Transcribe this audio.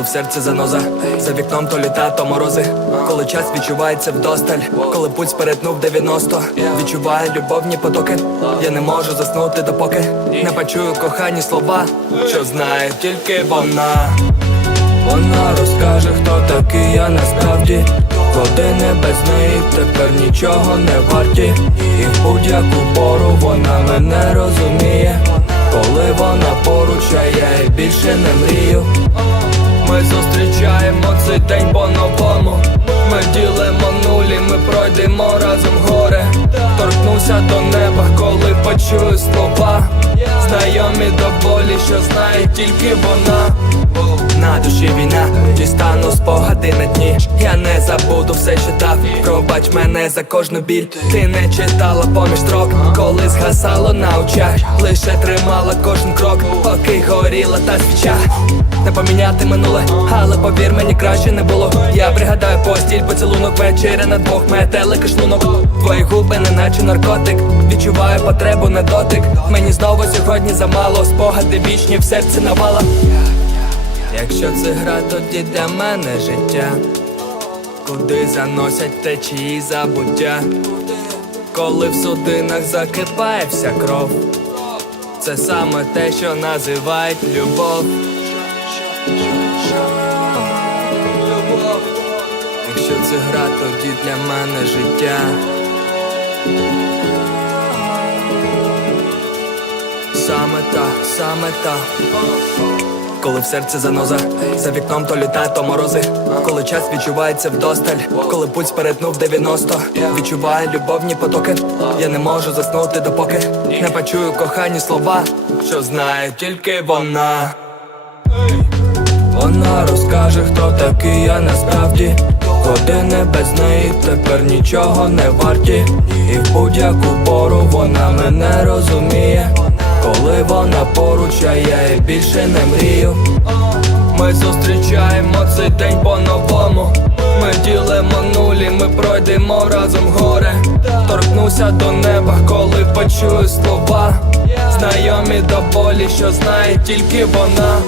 Коли в серці заноза, за вікном то літа, то морози. Коли час відчувається вдосталь, коли пульс перетнув 90 Відчуваю любовні потоки. Я не можу заснути допоки. Не почую кохані слова, що знає тільки вона. Вона розкаже, хто такий я насправді. Години без неї тепер нічого не варті. І в будь-яку пору вона мене розуміє. Коли вона поруч, а я й більше не мрію цей день по-новому. Ми ділимо нулі, ми пройдемо разом горе Торкнуся до неба, коли почую слова. Знайомі до болі, що знає тільки вона. На душі війна, дістану спогади на дні. Я не забуду все, дав. Пробач мене за кожну біль. Ти не читала поміж строк Коли згасало на очах. Лише тримала кожен крок Поки горіла та свіча. Не поміняти минуле, але повір мені краще не було. Я пригадаю постіль, поцілунок вечеря на двох метелик шлунок. Твої губи не наче наркотик Відчуваю потребу на дотик. Мені знову сьогодні замало Спогади вічні в серці навала. Якщо це гра, тоді для мене життя. Куди заносять течії забуття Коли в судинах закипає вся кров. Це саме те, що називають любов. Якщо це гра, тоді для мене життя. Саме так, саме так коли в серці заноза, за вікном то літа, то морози. Коли час відчувається вдосталь, коли пульс перетнув 90 Відчуваю любовні потоки. Я не можу заснути допоки не почую кохані слова, що знає тільки вона. Вона розкаже, хто такий я насправді Години без неї тепер нічого не варті І в будь-яку пору вона мене розуміє Коли вона поруч, а я й більше не мрію. Ми зустрічаємо цей день по-новому. Ми ділимо нулі, ми пройдемо разом горе Торкнуся до неба, коли почую слова. Знайомі до болі, що знає тільки вона